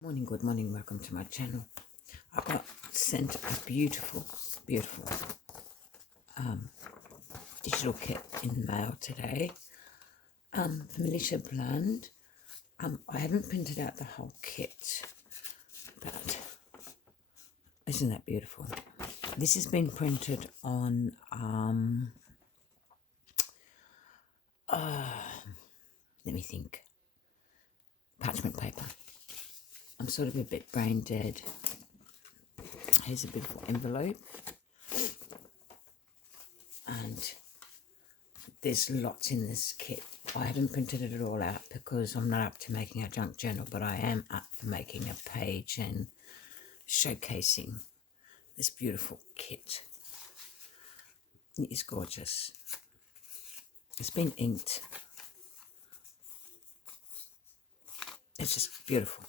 Morning, good morning, welcome to my channel. I got sent a beautiful digital kit in the mail today from Militia Bland. I haven't printed out the whole kit, but isn't that beautiful? This has been printed on let me think, parchment paper. I'm sort of a bit brain dead. Here's a beautiful envelope, and there's lots in this kit. I haven't printed it all out because I'm not up to making a junk journal, but I am up for making a page and showcasing this beautiful kit. It is gorgeous. It's been inked. It's just beautiful.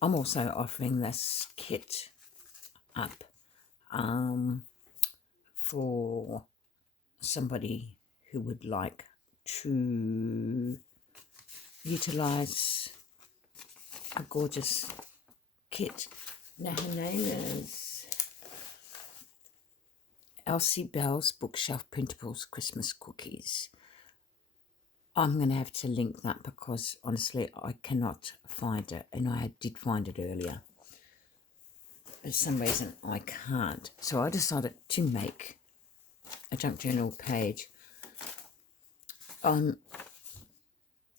I'm also offering this kit up for somebody who would like to utilize a gorgeous kit. Now her name is Elsie Bell's Bookshelf Printables Christmas Cookies. I'm going to have to link that because honestly I cannot find it, and I did find it earlier. For some reason I can't. So I decided to make a junk journal page. I'm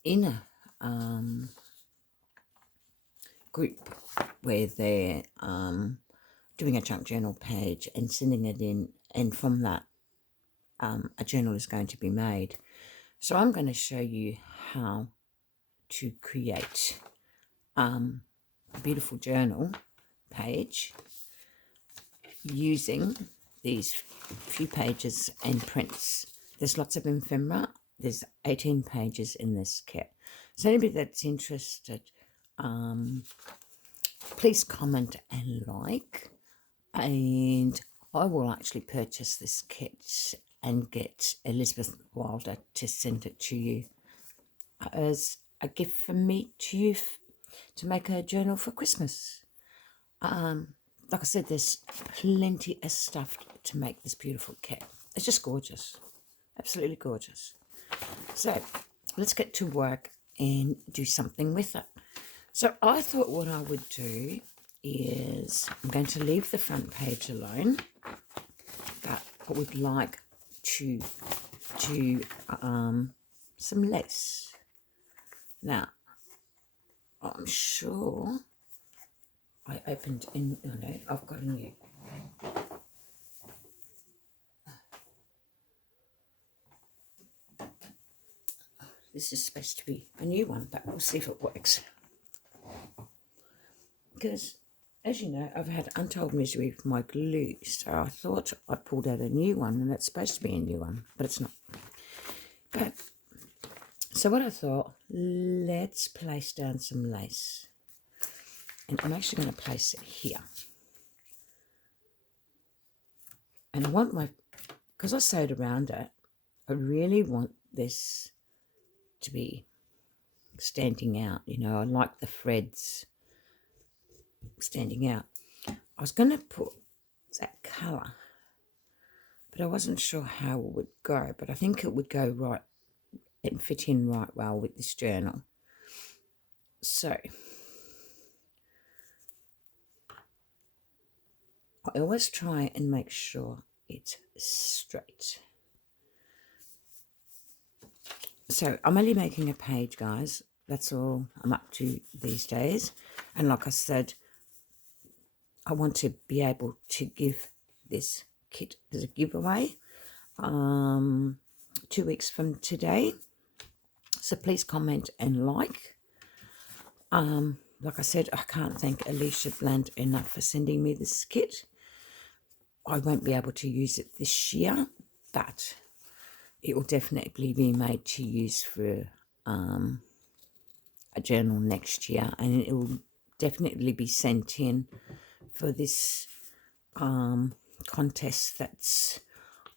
in a group where they're doing a junk journal page and sending it in, and from that a journal is going to be made. So I'm going to show you how to create a beautiful journal page using these few pages and prints. There's lots of ephemera. There's 18 pages in this kit. So anybody that's interested, please comment and like, and I will actually purchase this kit and get Elizabeth Wilder to send it to you as a gift from me to you to make a journal for Christmas. Like I said, there's plenty of stuff to make this beautiful kit. It's just gorgeous, absolutely gorgeous. So let's get to work and do something with it. So I thought what I would do is I'm going to leave the front page alone, but I would like to do some lace. Now, I'm sure I opened in, no, I've got a new. This is supposed to be a new one, but we'll see if it works. Because, as you know, I've had untold misery with my glue, so I thought I pulled out a new one, and it's supposed to be a new one, but it's not. But, so what I thought, let's place down some lace. And I'm actually going to place it here. And I want my, because I sewed around it, I really want this to be standing out. You know, I like the threads standing out. I was going to put that colour, but I wasn't sure how it would go, but I think it would go right and fit in right well with this journal. So I always try and make sure it's straight. So I'm only making a page, guys. That's all I'm up to these days. And like I said, I want to be able to give this kit as a giveaway 2 weeks from today. So please comment and like. Like I said, I can't thank Alicia Bland enough for sending me this kit. I won't be able to use it this year, but it will definitely be made to use for a journal next year, and it will definitely be sent in for this contest that's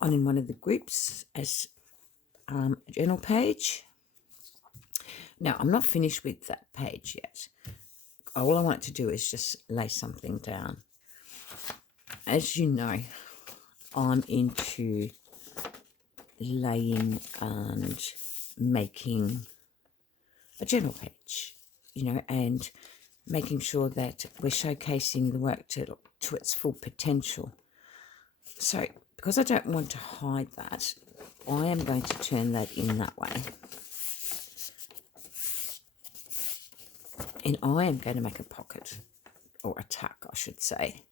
on in one of the groups as a journal page. Now, I'm not finished with that page yet. all I want to do is just lay something down. As you know, I'm into laying and making a journal page, and making sure that we're showcasing the work to its full potential. So, because I don't want to hide that, I am going to turn that in that way. And I am going to make a pocket, or a tuck, I should say.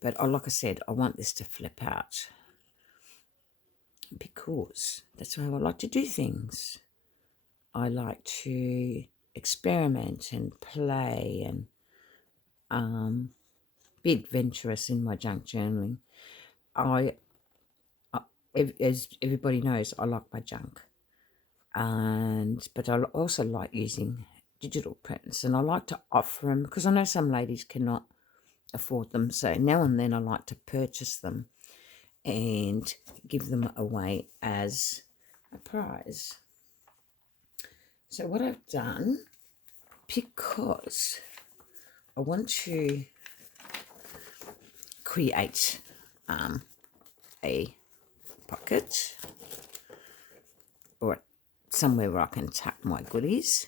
But like I said, I want this to flip out, because that's how I like to do things. I like to experiment and play and be adventurous in my junk journaling. As everybody knows, I like my junk, but I also like using digital prints, and I like to offer them because I know some ladies cannot afford them. So now and then I like to purchase them and give them away as a prize. So what I've done, because I want to create a pocket or somewhere where I can tuck my goodies.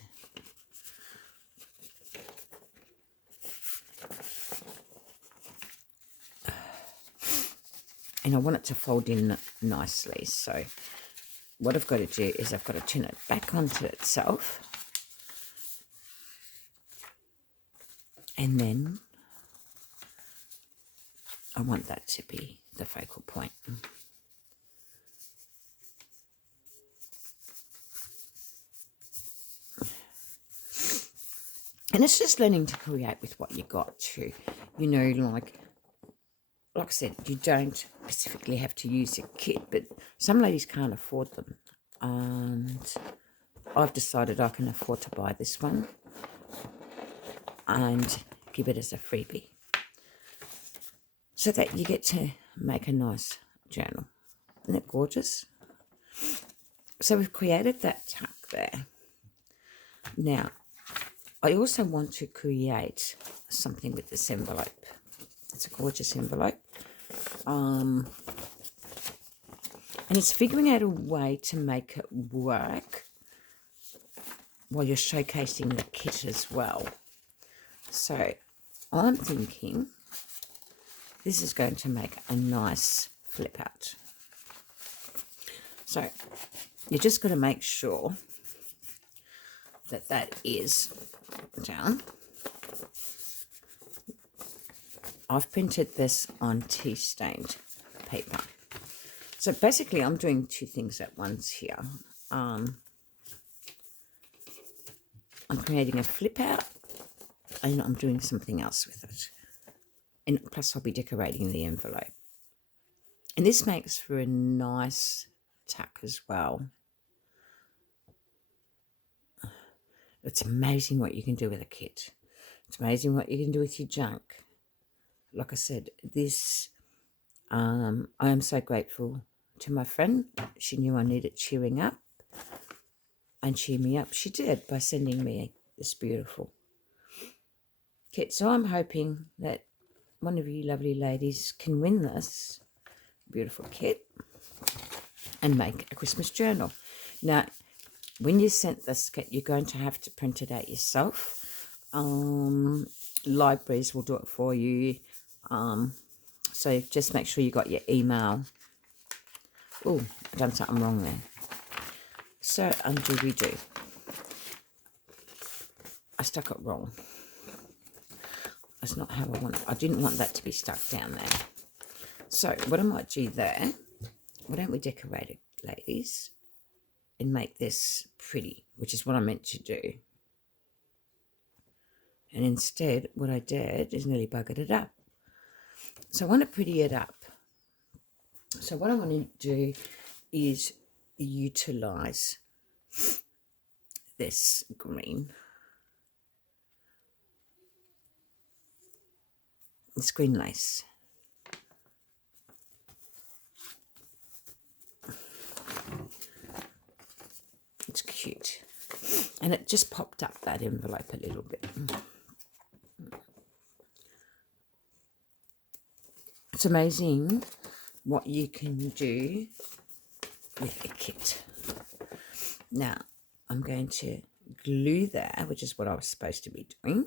And I want it to fold in nicely. So what I've got to do is I've got to turn it back onto itself. And then I want that to be the focal point. And it's just learning to create with what you got too. Like I said, you don't specifically have to use a kit, but some ladies can't afford them. And I've decided I can afford to buy this one and give it as a freebie, so that you get to make a nice journal. Isn't it gorgeous? So we've created that tuck there. Now, I also want to create something with this envelope. It's a gorgeous envelope. And it's figuring out a way to make it work while you're showcasing the kit as well. So I'm thinking this is going to make a nice flip out. So you just got to make sure that that is down. I've printed this on tea-stained paper. So basically I'm doing two things at once here. I'm creating a flip out, and I'm doing something else with it. And plus I'll be decorating the envelope. And this makes for a nice tuck as well. It's amazing what you can do with a kit. It's amazing what you can do with your junk. Like I said, this, I am so grateful to my friend. She knew I needed cheering up, and cheer me up she did by sending me this beautiful kit. So I'm hoping that one of you lovely ladies can win this beautiful kit and make a Christmas journal. Now, when you sent this kit, you're going to have to print it out yourself. Libraries will do it for you. So just make sure you got your email. Oh, I've done something wrong there. So undo redo. I stuck it wrong. That's not how I want it. I didn't want that to be stuck down there. So what I might do there, why don't we decorate it, ladies, and make this pretty, which is what I meant to do. And instead, what I did is nearly buggered it up. So I want to pretty it up. So what I want to do is utilize this green. This green lace. It's cute. And it just popped up that envelope a little bit. It's amazing what you can do with a kit. Now, I'm going to glue that, which is what I was supposed to be doing.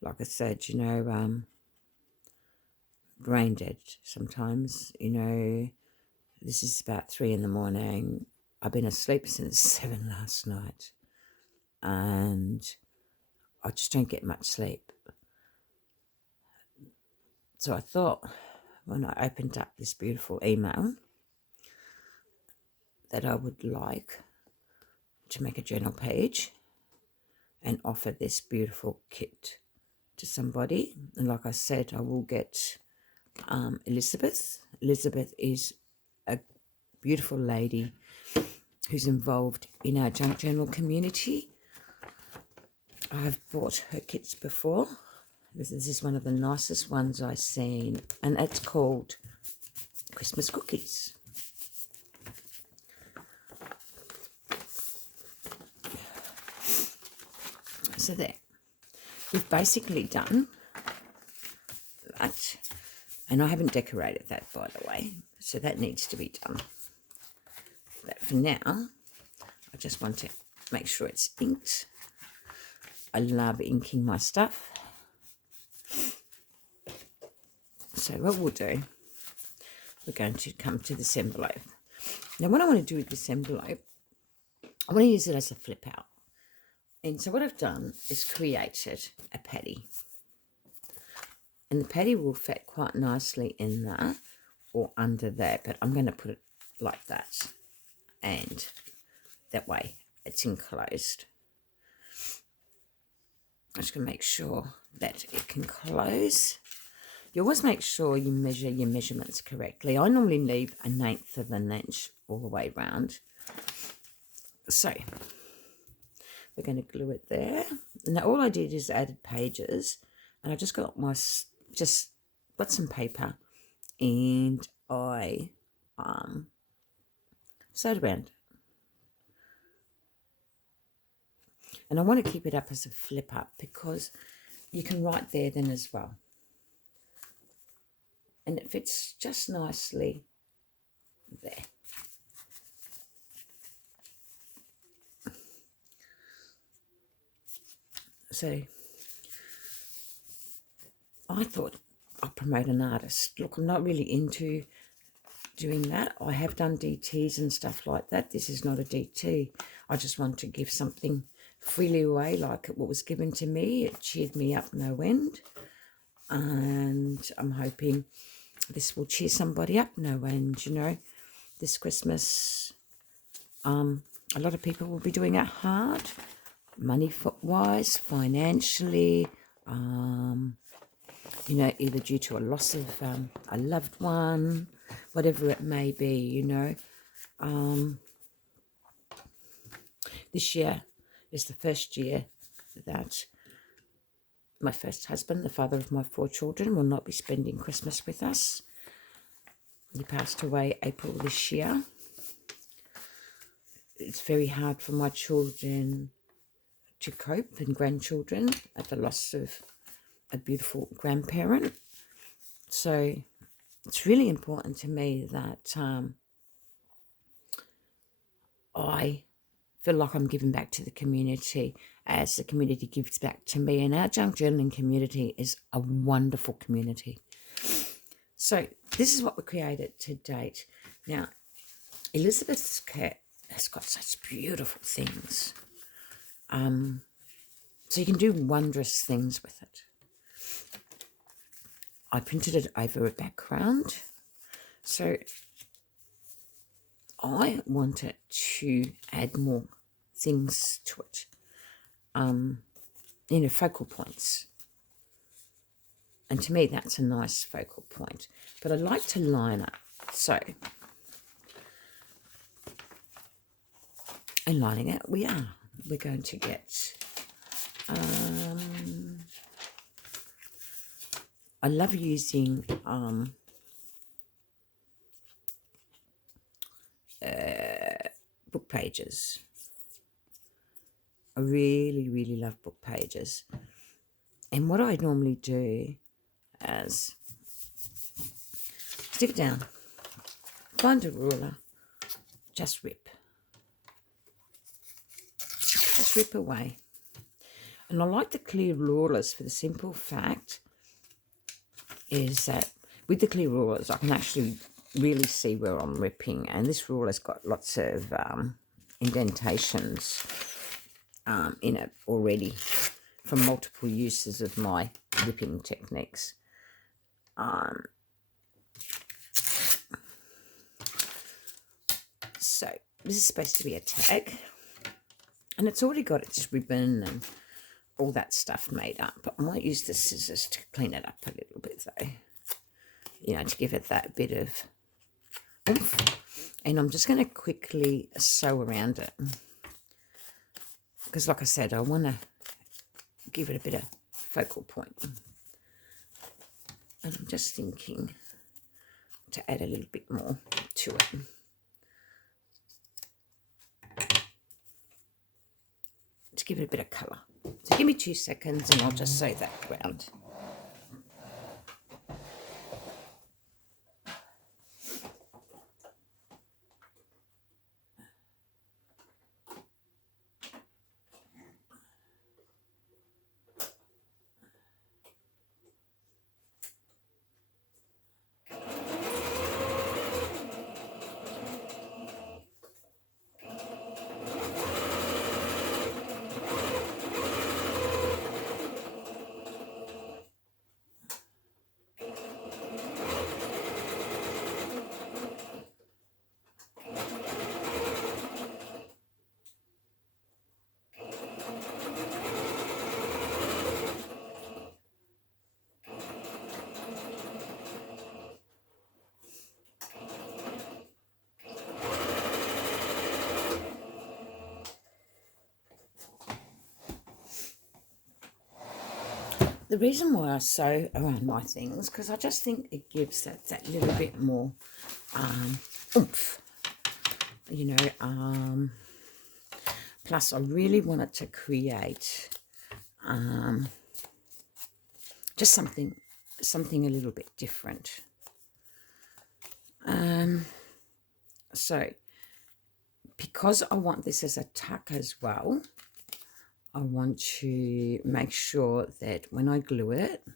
Like I said, brain dead sometimes, this is about 3 in the morning. I've been asleep since 7 last night, and I just don't get much sleep. So I thought when I opened up this beautiful email that I would like to make a journal page and offer this beautiful kit to somebody. And like I said, I will get Elizabeth. Elizabeth is a beautiful lady who's involved in our junk journal community. I've bought her kits before. This is one of the nicest ones I've seen, and it's called Christmas Cookies. So there, we've basically done that, and I haven't decorated that, by the way, so that needs to be done. But for now, I just want to make sure it's inked. I love inking my stuff. So what we'll do, we're going to come to this envelope. Now what I want to do with this envelope, I want to use it as a flip out. And so what I've done is created a patty. And the patty will fit quite nicely in there or under there, but I'm going to put it like that. And that way it's enclosed. I'm just going to make sure that it can close. You always make sure you measure your measurements correctly. I normally leave 1/8 of an inch all the way around. So we're going to glue it there. Now all I did is added pages, and I just got some paper, and I sewed around. And I want to keep it up as a flip up because you can write there then as well. And it fits just nicely there. So I thought I'd promote an artist. Look, I'm not really into doing that. I have done DTs and stuff like that. This is not a DT. I just want to give something freely away like what was given to me. It cheered me up no end. And I'm hoping this will cheer somebody up no end, this Christmas. A lot of people will be doing it hard, money-wise, financially, either due to a loss of a loved one, whatever it may be, This year is the first year that my first husband, the father of my 4 children, will not be spending Christmas with us. He passed away April this year. It's very hard for my children to cope, and grandchildren, at the loss of a beautiful grandparent. So it's really important to me that I feel like I'm giving back to the community as the community gives back to me. And our junk journaling community is a wonderful community. So this is what we created to date. Now, Elizabeth's kit has got such beautiful things. So you can do wondrous things with it. I printed it over a background. So I wanted to add more things to it. Focal points. And to me, that's a nice focal point. But I like to line up. So, in lining it, we're going to get, I love using book pages. I really, really love book pages. And what I normally do is stick it down, find a ruler, just rip. Just rip away. And I like the clear rulers for the simple fact is that with the clear rulers I can actually really see where I'm ripping, and this ruler's got lots of indentations in it already from multiple uses of my ripping techniques. So this is supposed to be a tag, and it's already got its ribbon and all that stuff made up, but I might use the scissors to clean it up a little bit though, you know, to give it that bit of oomph. And I'm just going to quickly sew around it because, like I said, I want to give it a bit of focal point. And I'm just thinking to add a little bit more to it. To give it a bit of colour. So give me 2 seconds and I'll just sew that around. The reason why I sew around my things, because I just think it gives that little bit more oomph, you know. Plus, I really wanted to create just something a little bit different. So, because I want this as a tuck as well, I want to make sure that when I glue it,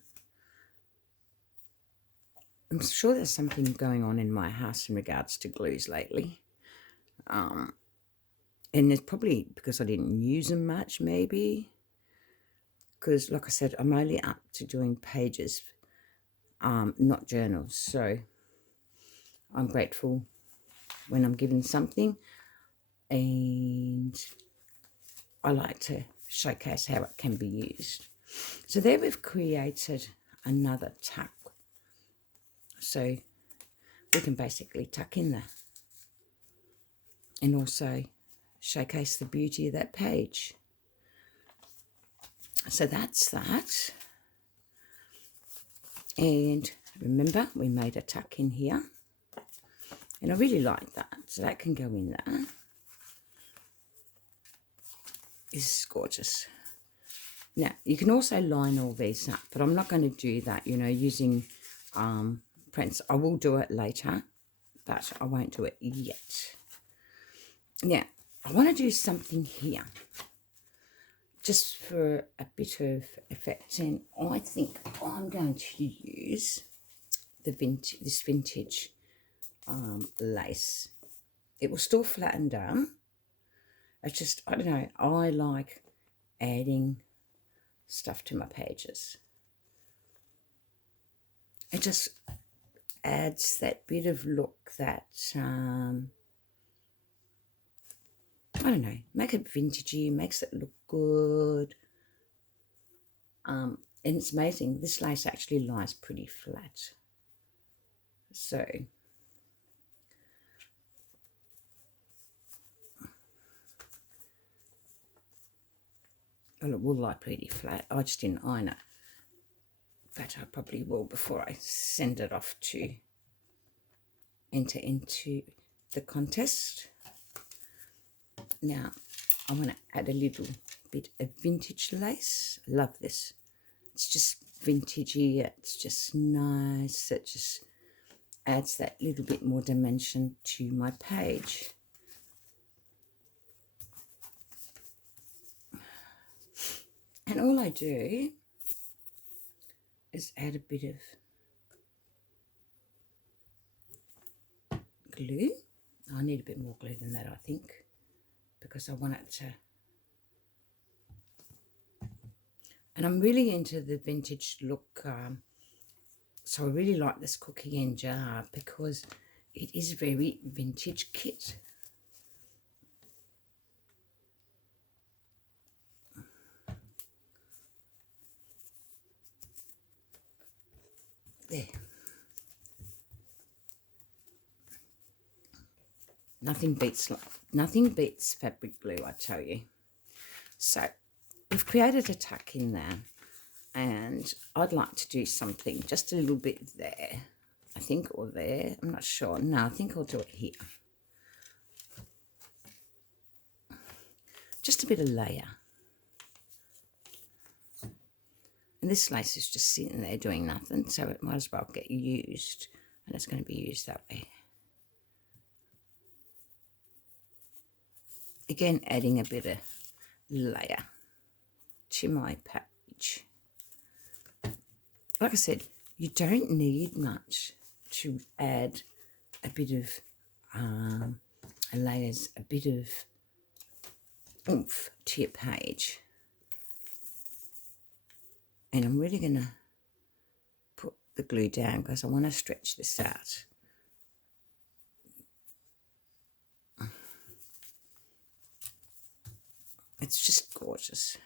I'm sure there's something going on in my house in regards to glues lately. And it's probably because I didn't use them much, maybe. Because, like I said, I'm only up to doing pages, not journals. So I'm grateful when I'm given something. And I like to showcase how it can be used. So there we've created another tuck. So we can basically tuck in there and also showcase the beauty of that page. So that's that. And remember, we made a tuck in here. And I really like that. So that can go in there. This is gorgeous. Now, you can also line all these up, but I'm not going to do that, you know, using prints. I will do it later, but I won't do it yet. Now, I want to do something here, just for a bit of effect, and I think I'm going to use this vintage lace. It will still flatten down. It's just, I don't know, I like adding stuff to my pages. It just adds that bit of look that, I don't know, make it vintagey, makes it look good. And it's amazing, this lace actually lies pretty flat. So, well, it will lie pretty flat. I just didn't iron it. But I probably will before I send it off to enter into the contest. Now, I want to add a little bit of vintage lace. I love this. It's just vintagey. It's just nice. It just adds that little bit more dimension to my page. And all I do is add a bit of glue. I need a bit more glue than that, I think, because I want it to. And I'm really into the vintage look, so I really like this cookie in jar because it is very vintage kit. There. Nothing beats fabric glue, I tell you. So we've created a tuck in there, and I'd like to do something just a little bit there, I think, or there. I'm not sure. No, I think I'll do it here. Just a bit of layer. And this lace is just sitting there doing nothing, so it might as well get used, and it's going to be used that way. Again, adding a bit of layer to my page. Like I said, you don't need much to add a bit of layers, a bit of oomph to your page. And I'm really going to put the glue down because I want to stretch this out. It's just gorgeous.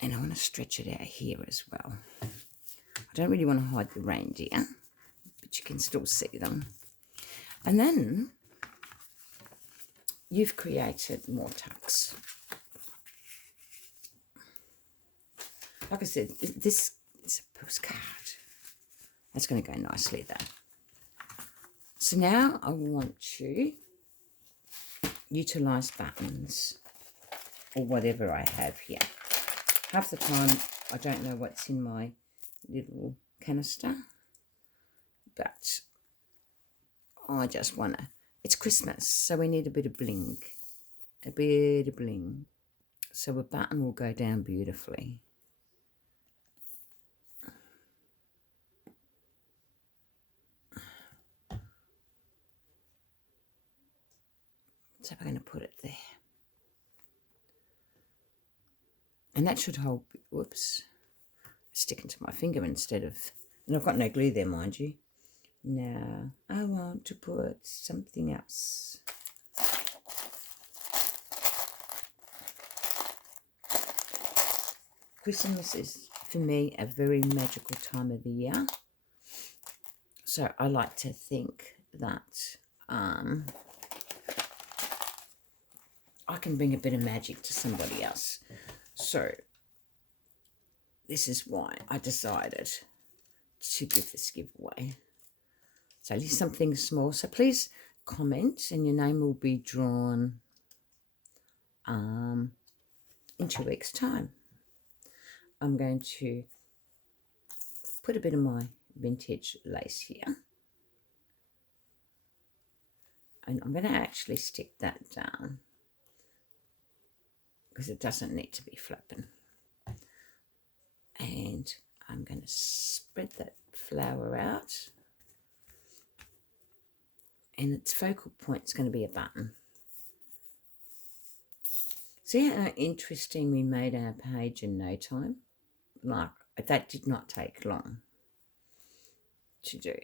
And I want to stretch it out here as well. I don't really want to hide the reindeer, but you can still see them. And then you've created more tucks. Like I said, this is a postcard. That's going to go nicely there. So now I want to utilise buttons or whatever I have here. Half the time I don't know what's in my little canister, but I just want to, it's Christmas, so we need a bit of bling, a bit of bling. So a button will go down beautifully. So we're going to put it there. And that should hold, whoops, sticking to my finger instead of, and I've got no glue there, mind you. Now I want to put something else. Christmas is, for me, a very magical time of the year. So I like to think that I can bring a bit of magic to somebody else. So this is why I decided to give this giveaway. So at least something small. So please comment and your name will be drawn in 2 weeks' time. I'm going to put a bit of my vintage lace here. And I'm going to actually stick that down because it doesn't need to be flapping. And I'm going to spread that flower out. And its focal point is going to be a button. See how interesting we made our page in no time? Like, that did not take long to do.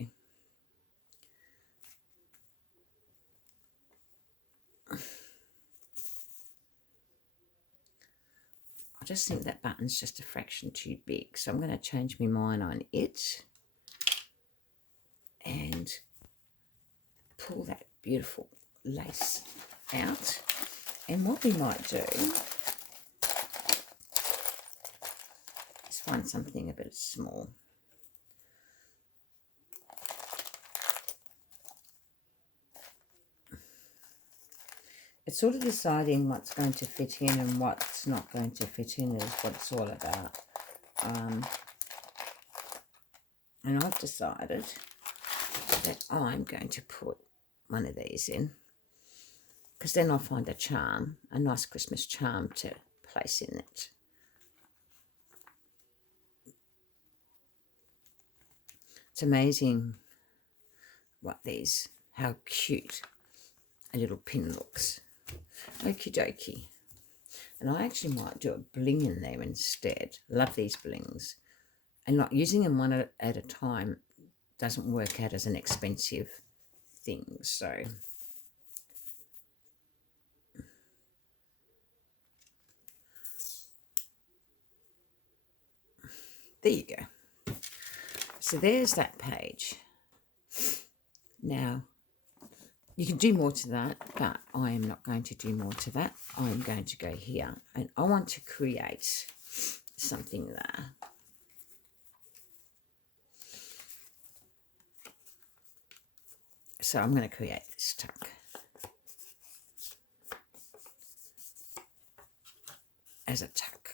I just think that button's just a fraction too big, so I'm going to change my mind on it and pull that beautiful lace out. And what we might do is find something a bit small. it's sort of deciding what's going to fit in and what's not going to fit in is what it's all about. And I've decided that I'm going to put one of these in, because then I'll find a charm, a nice Christmas charm to place in it. It's amazing how cute a little pin looks. Okie dokie. And I actually might do a bling in there instead. Love these blings. And not using them one at a time doesn't work out as an expensive thing. So there you go. So there's that page. Now, you can do more to that, but I am not going to do more to that. I'm going to go here, and I want to create something there. So I'm going to create this tuck as a tuck.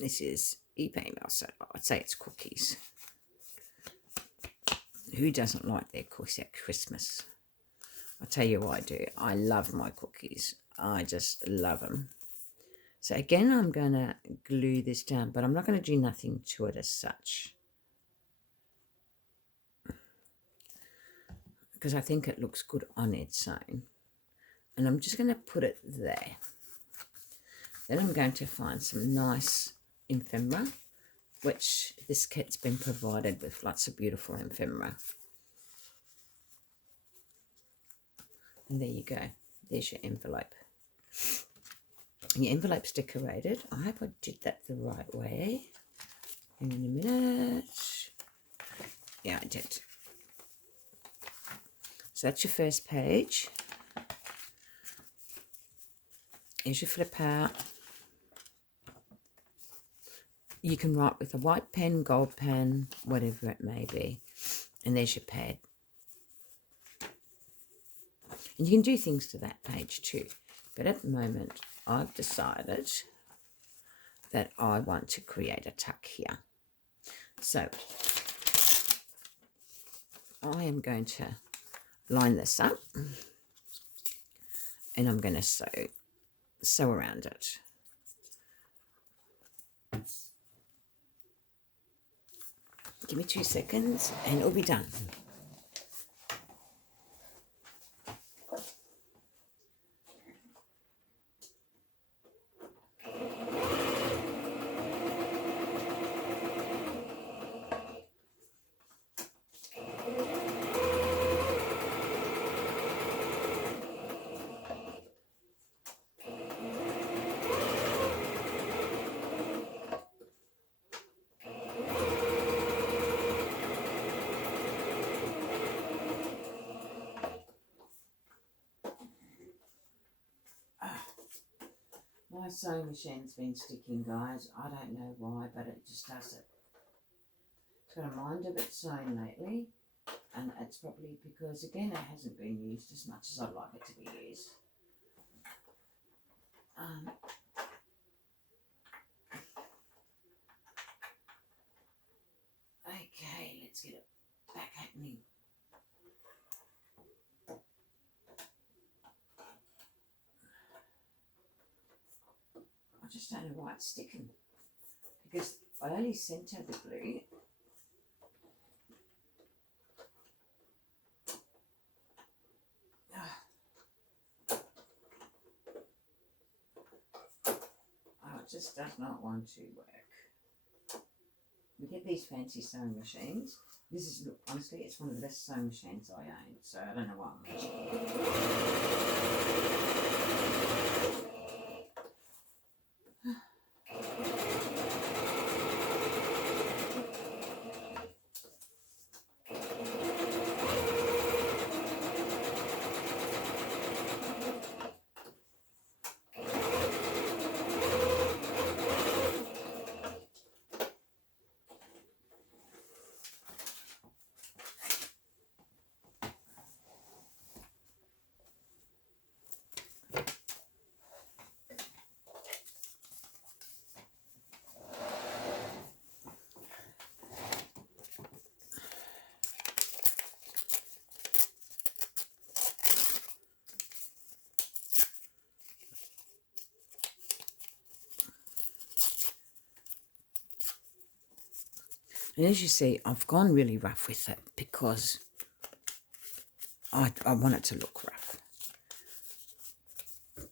This is eBay mail, so I'd say it's cookies. Who doesn't like their cookies at Christmas? I'll tell you what I do. I love my cookies. I just love them. So again, I'm going to glue this down, but I'm not going to do nothing to it as such, because I think it looks good on its own. And I'm just going to put it there. Then I'm going to find some nice ephemera, which this kit's been provided with lots of beautiful ephemera. And there you go. There's your envelope. And your envelope's decorated. I hope I did that the right way. Hang on a minute. Yeah, I did. So that's your first page. Here's your flip out. You can write with a white pen, gold pen, whatever it may be. And there's your pad. And you can do things to that page too. But at the moment, I've decided that I want to create a tuck here. So I am going to line this up, and I'm going to sew around it. Give me 2 seconds and it'll be done. My sewing machine's been sticking, guys. I don't know why, but it just does it. It's got a mind of its own lately, and it's probably because, again, it hasn't been used as much as I'd like it to be used. Okay, let's get it back happening. I just don't know why it's sticking, because I only sent her the glue. Oh, it just does not want to work. We get these fancy sewing machines. This is, look, honestly, it's one of the best sewing machines I own, so I don't know why I'm mentioning it. And as you see, I've gone really rough with it because I want it to look rough.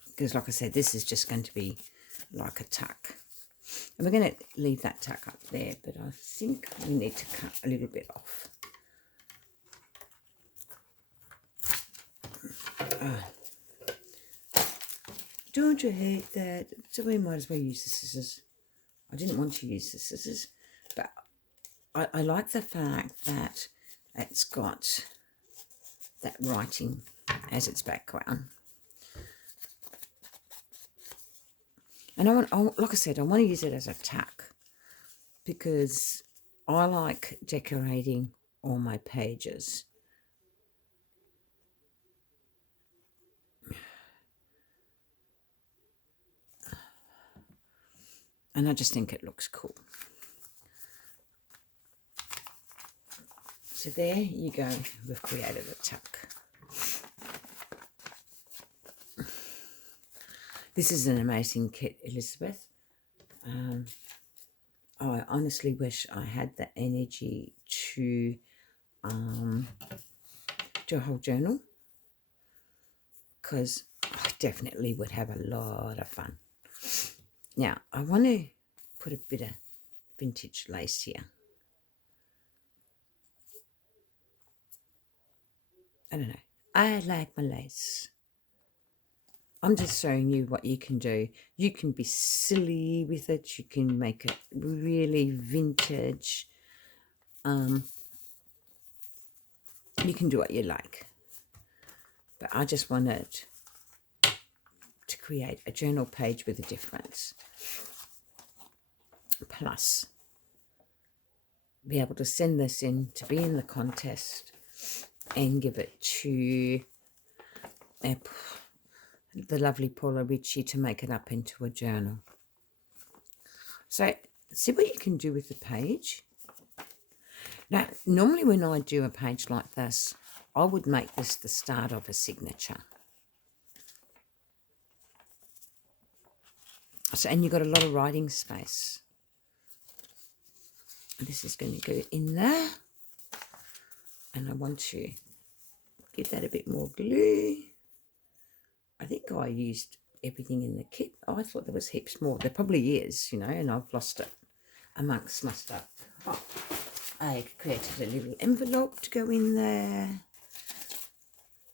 Because like I said, this is just going to be like a tuck. And we're going to leave that tuck up there, but I think we need to cut a little bit off. Don't you hate that? So we might as well use the scissors. I didn't want to use the scissors, but I like the fact that it's got that writing as its background. And like I said, I want to use it as a tuck because I like decorating all my pages. And I just think it looks cool. So there you go, we've created a tuck. This is an amazing kit, Elizabeth. I honestly wish I had the energy to do a whole journal, because I definitely would have a lot of fun. Now, I want to put a bit of vintage lace here. I don't know. I like my lace. I'm just showing you what you can do. You can be silly with it. You can make it really vintage. You can do what you like. But I just wanted to create a journal page with a difference. Plus, be able to send this in to be in the contest and give it to the lovely Paula Ritchie to make it up into a journal. So see what you can do with the page. Now, normally when I do a page like this, I would make this the start of a signature. So, and you've got a lot of writing space. This is going to go in there. And I want to give that a bit more glue. I think I used everything in the kit. Oh, I thought there was heaps more. There probably is, you know, and I've lost it amongst my stuff. Oh, I created a little envelope to go in there.